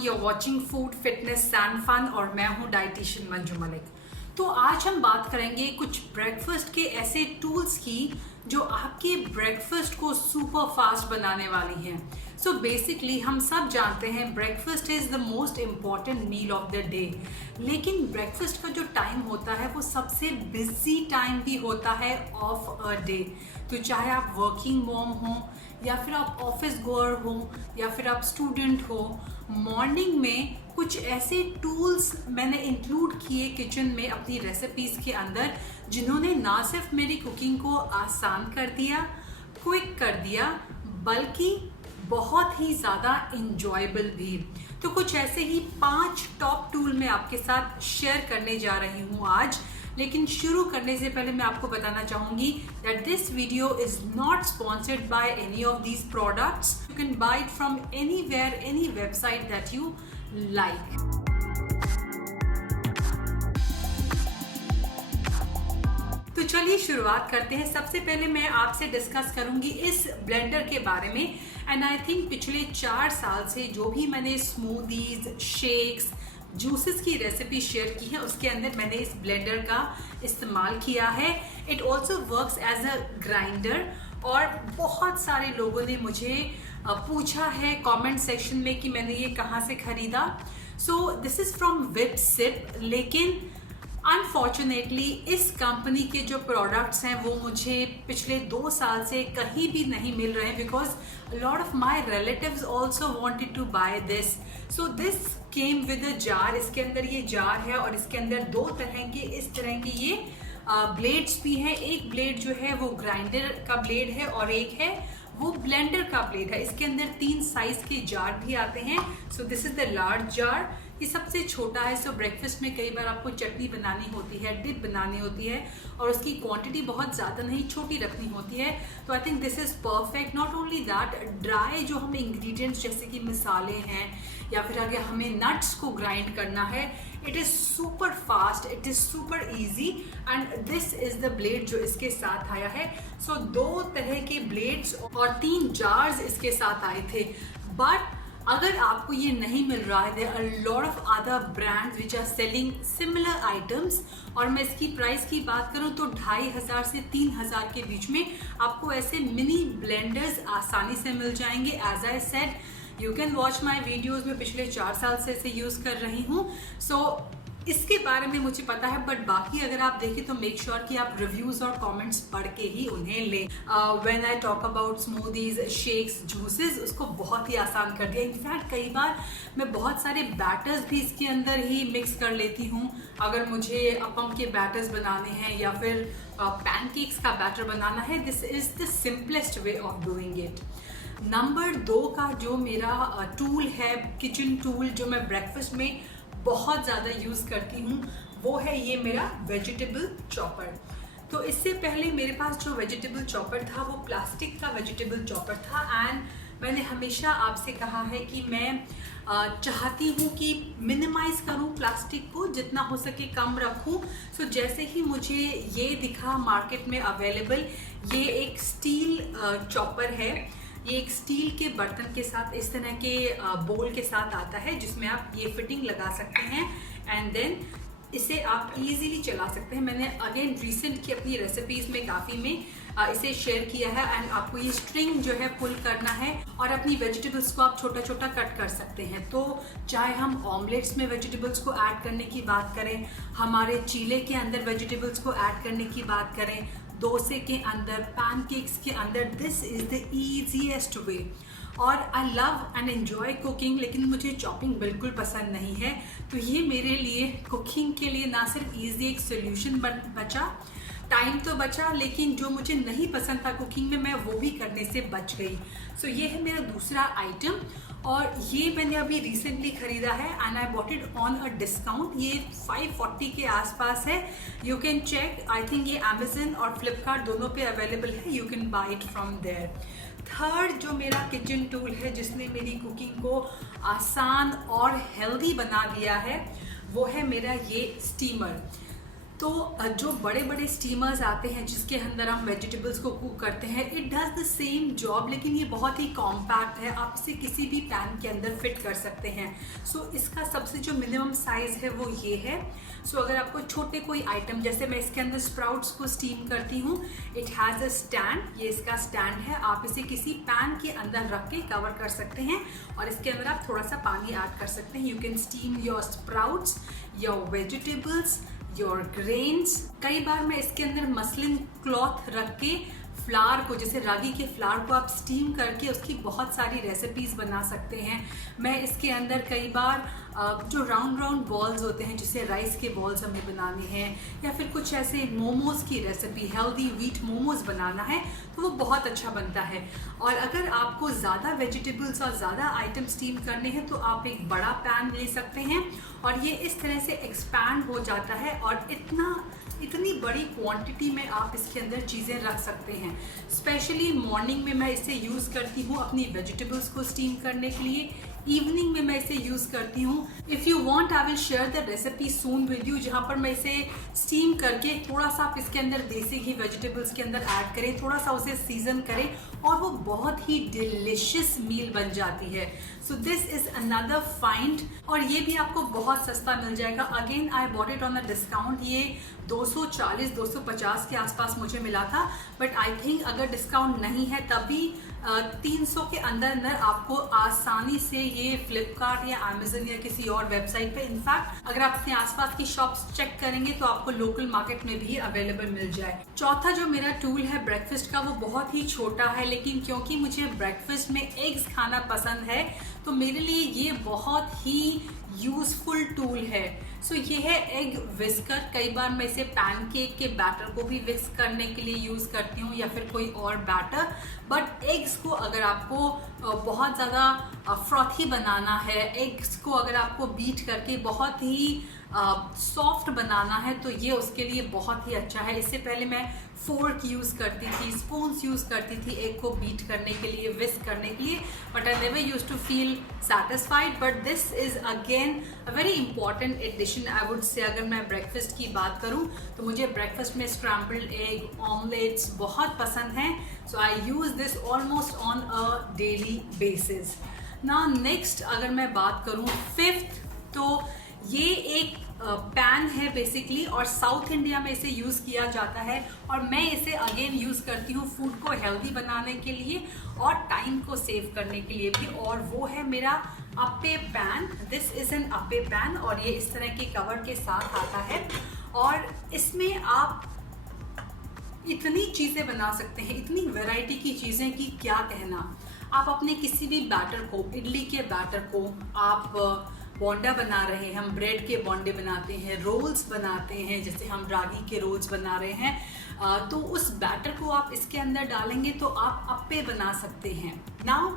you're watching food fitness and fun और मैं हूं डाइटिशियन मंजू मलिक। तो आज हम बात करेंगे कुछ ब्रेकफास्ट के ऐसे टूल्स की जो आपके ब्रेकफास्ट को सुपर फास्ट बनाने वाली हैं। सो बेसिकली हम सब जानते हैं breakfast is the most important meal of the day, लेकिन ब्रेकफास्ट का जो टाइम होता है वो सबसे बिजी टाइम भी होता है ऑफ अ डे। तो चाहे आप वर्किंग मॉम हो या फिर आप ऑफिस गोअर हो या फिर आप स्टूडेंट हो, मॉर्निंग में कुछ ऐसे टूल्स मैंने इंक्लूड किए किचन में अपनी रेसिपीज़ के अंदर जिन्होंने ना सिर्फ मेरी कुकिंग को आसान कर दिया, क्विक कर दिया, बल्कि बहुत ही ज़्यादा इंजॉयबल भी। तो कुछ ऐसे ही 5 टॉप टूल मैं आपके साथ शेयर करने जा रही हूँ आज। लेकिन शुरू करने से पहले मैं आपको बताना चाहूँगी that this video is not sponsored by any of these products. You can buy it from anywhere, any website that you like. तो चलिए शुरुआत करते हैं। सबसे पहले मैं आपसे डिस्कस करूंगी इस ब्लेंडर के बारे में। एंड आई थिंक पिछले 4 साल से जो भी मैंने स्मूदीज, शेक्स, जूसेस की रेसिपी शेयर की है उसके अंदर मैंने इस ब्लेंडर का इस्तेमाल किया है। It also works as a grinder और बहुत सारे लोगों ने मुझे पूछा है कमेंट सेक्शन में कि मैंने ये कहाँ से खरीदा। सो दिस इज़ फ्रॉम विपसिप, लेकिन अनफॉर्चुनेटली इस कंपनी के जो प्रोडक्ट्स हैं वो मुझे पिछले 2 साल से कहीं भी नहीं मिल रहे हैं, because lot of my relatives also wanted to buy this. So this came with a jar. इसके अंदर ये जार है और इसके अंदर 2 तरह के इस तरह के ये ब्लेड्स भी हैं। एक ब्लेड जो है वो ग्राइंडर का ब्लेड है और एक है वो ब्लेंडर का ब्लेड है। इसके अंदर 3 साइज के जार भी आते हैं। So this is the large jar, ये सबसे छोटा है। सो ब्रेकफास्ट में कई बार आपको चटनी बनानी होती है, डिप बनानी होती है और उसकी क्वांटिटी बहुत ज़्यादा नहीं, छोटी रखनी होती है। तो I think this is perfect. Not only that, dry जो हमें इंग्रेडिएंट्स जैसे कि मसाले हैं या फिर अगर हमें नट्स को ग्राइंड करना है, it is super fast, it is super easy. And this is the blade जो इसके साथ आया है। सो 2 तरह के ब्लेड्स और 3 जार्स इसके साथ आए थे। बट अगर आपको ये नहीं मिल रहा है, there are lot of other brands which are selling similar items, और मैं इसकी प्राइस की बात करूँ तो 2500 से 3000 के बीच में आपको ऐसे मिनी ब्लेंडर्स आसानी से मिल जाएंगे। As I said, you can watch my videos में पिछले 4 साल से इसे यूज़ कर रही हूँ। सो इसके बारे में मुझे पता है, बट बाकी अगर आप देखें तो मेक श्योर कि आप रिव्यूज़ और कमेंट्स पढ़ के ही उन्हें लें। When I talk about smoothies, shakes, juices, उसको बहुत ही आसान कर दिया। इनफैक्ट कई बार मैं बहुत सारे बैटर्स भी इसके अंदर ही मिक्स कर लेती हूँ। अगर मुझे अपम के बैटर्स बनाने हैं या फिर पैनकेक्स का बैटर बनाना है, this is the simplest way of doing it. Number 2 का जो मेरा टूल है, किचन टूल, जो मैं ब्रेकफास्ट में बहुत ज़्यादा यूज़ करती हूँ, वो है ये मेरा वेजिटेबल चॉपर। तो इससे पहले मेरे पास जो वेजिटेबल चॉपर था वो प्लास्टिक का वेजिटेबल चॉपर था। एंड मैंने हमेशा आपसे कहा है कि मैं चाहती हूँ कि मिनिमाइज़ करूँ प्लास्टिक को, जितना हो सके कम रखूँ। सो जैसे ही मुझे ये दिखा मार्केट में अवेलेबल, ये एक स्टील चॉपर है। ये एक स्टील के बर्तन के साथ, इस तरह के बोल के साथ आता है जिसमें आप ये फिटिंग लगा सकते हैं एंड देन इसे आप इजीली चला सकते हैं। मैंने अगेन रिसेंट की अपनी रेसिपीज़ में काफ़ी में इसे शेयर किया है। एंड आपको ये स्ट्रिंग जो है पुल करना है और अपनी वेजिटेबल्स को आप छोटा छोटा कट कर सकते हैं। तो चाहे हम ऑमलेट्स में वेजिटेबल्स को ऐड करने की बात करें, हमारे चीले के अंदर वेजिटेबल्स को ऐड करने की बात करें, डोसे के अंदर, पैनकेक्स के अंदर, this is the easiest way. और I love and enjoy cooking, लेकिन मुझे चॉपिंग बिल्कुल पसंद नहीं है। तो ये मेरे लिए कुकिंग के लिए ना सिर्फ ईजी एक सोल्यूशन बचा, टाइम तो बचा, लेकिन जो मुझे नहीं पसंद था कुकिंग में, मैं वो भी करने से बच गई। सो ये है मेरा दूसरा आइटम और ये मैंने अभी रिसेंटली खरीदा है and I bought it on a discount. ये 540 के आसपास है। You can check, I think ये अमेजन और फ्लिपकार्ट दोनों पे अवेलेबल है। You can buy it from there. Third जो मेरा किचन टूल है जिसने मेरी कुकिंग को आसान और हेल्दी बना दिया है, वो है मेरा ये स्टीमर। तो जो बड़े बड़े स्टीमर्स आते हैं जिसके अंदर हम वेजिटेबल्स को कुक करते हैं, it does the same job, लेकिन ये बहुत ही कॉम्पैक्ट है, आप इसे किसी भी पैन के अंदर फिट कर सकते हैं। सो इसका सबसे जो मिनिमम साइज़ है वो ये है। सो अगर आपको छोटे कोई आइटम, जैसे मैं इसके अंदर स्प्राउट्स को स्टीम करती हूँ, इट हैज़ अ स्टैंड, ये इसका स्टैंड है, आप इसे किसी पैन के अंदर रख के कवर कर सकते हैं और इसके अंदर आप थोड़ा सा पानी ऐड कर सकते हैं। You can steam your sprouts, your vegetables, your grains. कई बार मैं इसके अंदर मसलिन क्लॉथ रख के फ्लावर को, जैसे रागी के फ्लावर को आप स्टीम करके उसकी बहुत सारी रेसिपीज़ बना सकते हैं। मैं इसके अंदर कई बार जो राउंड राउंड बॉल्स होते हैं, जिसे राइस के बॉल्स हमें बनाने हैं, या फिर कुछ ऐसे मोमोज़ की रेसिपी, हेल्दी व्हीट मोमोज़ बनाना है, तो वो बहुत अच्छा बनता है। और अगर आपको ज़्यादा वेजिटेबल्स और ज़्यादा आइटम स्टीम करने हैं तो आप एक बड़ा पैन ले सकते हैं और ये इस तरह से एक्सपैंड हो जाता है और इतनी बड़ी क्वांटिटी में आप इसके अंदर चीज़ें रख सकते हैं। स्पेशली मॉर्निंग में मैं इसे यूज़ करती हूँ अपनी वेजिटेबल्स को स्टीम करने के लिए, इवनिंग में मैं इसे यूज़ करती हूँ। If you want I will share the recipe soon with you, जहाँ पर मैं इसे स्टीम करके थोड़ा सा आप इसके अंदर देसी घी वेजिटेबल्स के अंदर ऐड करें, थोड़ा सा उसे सीजन करें और वो बहुत ही डिलिशियस मील बन जाती है। So this is another find, और ये भी आपको बहुत सस्ता मिल जाएगा। Again I bought it on a discount, ये 240-250 के आसपास मुझे मिला था, बट आई थिंक अगर डिस्काउंट नहीं है तभी 300 के अंदर आपको आसानी से ये फ्लिपकार्ट या अमेजन या किसी और वेबसाइट पे, इनफैक्ट अगर आप अपने आसपास की शॉप्स चेक करेंगे तो आपको लोकल मार्केट में भी अवेलेबल मिल जाए। चौथा जो मेरा टूल है ब्रेकफास्ट का, वो बहुत ही छोटा है, लेकिन क्योंकि मुझे ब्रेकफास्ट में एग्स खाना पसंद है तो मेरे लिए ये बहुत ही यूजफुल टूल है। सो ये है एग विस्कर। कई बार मैं इसे पैनकेक के बैटर को भी विस्क करने के लिए यूज़ करती हूँ या फिर कोई और बैटर, बट एग्स को अगर आपको बहुत ज़्यादा फ्रॉथी बनाना है, एग्स को अगर आपको बीट करके बहुत ही सॉफ्ट बनाना है तो ये उसके लिए बहुत ही अच्छा है। इससे पहले मैं फोर्क यूज़ करती थी, स्पून्स यूज़ करती थी एग को बीट करने के लिए, विस्क करने के लिए, but I never use to feel satisfied. But this is again a very important addition I would say. अगर मैं ब्रेकफास्ट की बात करूं तो मुझे ब्रेकफास्ट में स्क्रैम्बल्ड एग, ऑमलेट्स बहुत पसंद हैं, so I use this almost on a daily basis. Now next अगर मैं बात करूं फिफ्थ, तो ये एक पैन है बेसिकली, और साउथ इंडिया में इसे यूज़ किया जाता है और मैं इसे अगेन यूज़ करती हूँ फूड को हेल्दी बनाने के लिए और टाइम को सेव करने के लिए भी, और वो है मेरा appe pan. This is an appe pan और ये इस तरह के कवर के साथ आता है और इसमें आप इतनी चीज़ें बना सकते हैं, इतनी वैरायटी की चीज़ें कि क्या कहना। आप अपने किसी भी बैटर को, इडली के बैटर को आप बोंडा बना रहे हैं, हम ब्रेड के बोंडे बनाते हैं, रोल्स बनाते हैं, जैसे हम रागी के रोल्स बना रहे हैं, तो उस बैटर को आप इसके अंदर डालेंगे तो आप अप्पे बना सकते हैं। नाउ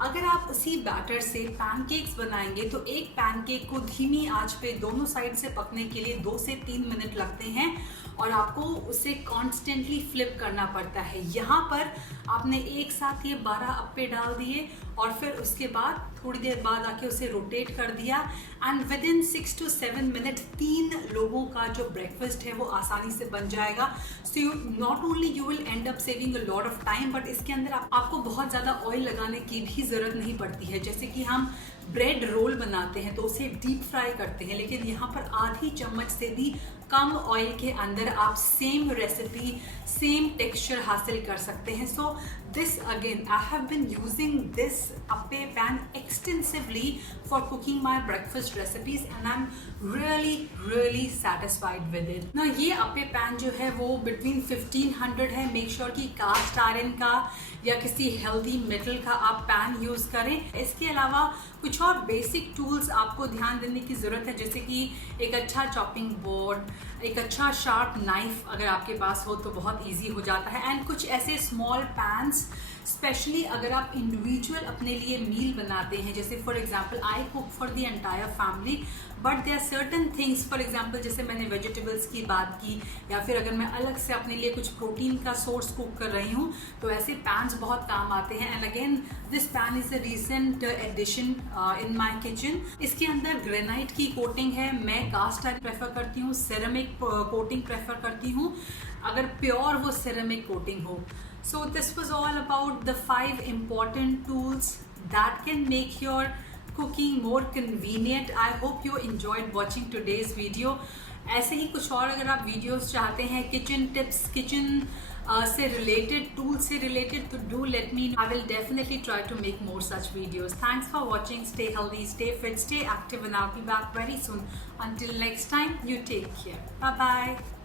अगर आप उसी बैटर से पैनकेक्स बनाएंगे तो एक पैनकेक को धीमी आंच पे दोनों साइड से पकने के लिए 2 से 3 मिनट लगते हैं और आपको उसे कॉन्स्टेंटली फ्लिप करना पड़ता है। यहाँ पर आपने एक साथ ये 12 अप्पे डाल दिए और फिर उसके बाद थोड़ी देर बाद आके उसे रोटेट कर दिया and with in 6 to 7 minute 3 लोगों का जो ब्रेकफास्ट है वो आसानी से बन जाएगा। So you not only you will and up saving a lot of time, but इसके अंदर आपको बहुत ज़्यादा ऑयल लगाने की भी ज़रूरत नहीं पड़ती है। जैसे कि हम ब्रेड रोल बनाते हैं तो उसे डीप फ्राई करते हैं, लेकिन यहाँ पर आधी चम्मच से भी कम ऑयल के अंदर आप सेम रेसिपी, सेम टेक्सचर हासिल कर सकते हैं। So this again I have been using this appe pan extensively for cooking my breakfast recipes and I am really satisfied with it. ना ये अप्पे पैन जो है वो बिटवीन 1500 है। मेक श्योर कि कास्ट आयरन का या किसी हेल्दी मेटल का आप पैन यूज़ करें। इसके अलावा कुछ और बेसिक टूल्स आपको ध्यान देने की ज़रूरत है, जैसे कि एक अच्छा चॉपिंग बोर्ड, एक अच्छा शार्प नाइफ अगर आपके पास हो तो बहुत इजी हो जाता है, एंड कुछ ऐसे स्मॉल पैन्स स्पेशली अगर आप इंडिविजुअल अपने लिए मील बनाते हैं, जैसे for example I cook for the entire family, but there are certain things, for example जैसे मैंने वेजिटेबल्स की बात की, या फिर अगर मैं अलग से अपने लिए कुछ प्रोटीन का सोर्स कुक कर रही हूँ, तो ऐसे पैन्स बहुत काम आते हैं। And again this pan is a recent addition in my kitchen. इसके अंदर ग्रेनाइट की कोटिंग है, मैं कास्ट आयरन प्रेफर करती हूँ, सेरेमिक कोटिंग प्रेफर करती हूँ अगर प्योर वो सेरेमिक कोटिंग हो। So this was all about the 5 important tools that can make your cooking more convenient. I hope you enjoyed watching today's video. ऐसे ही कुछ और अगर आप वीडियोस चाहते हैं किचन टिप्स, किचन से रिलेटेड, टूल से रिलेटेड, तो do let me know. I will definitely try to make more such videos. Thanks for watching. Stay healthy, stay fit, stay active, and I'll be back very soon. Until next time, you take care. Bye bye.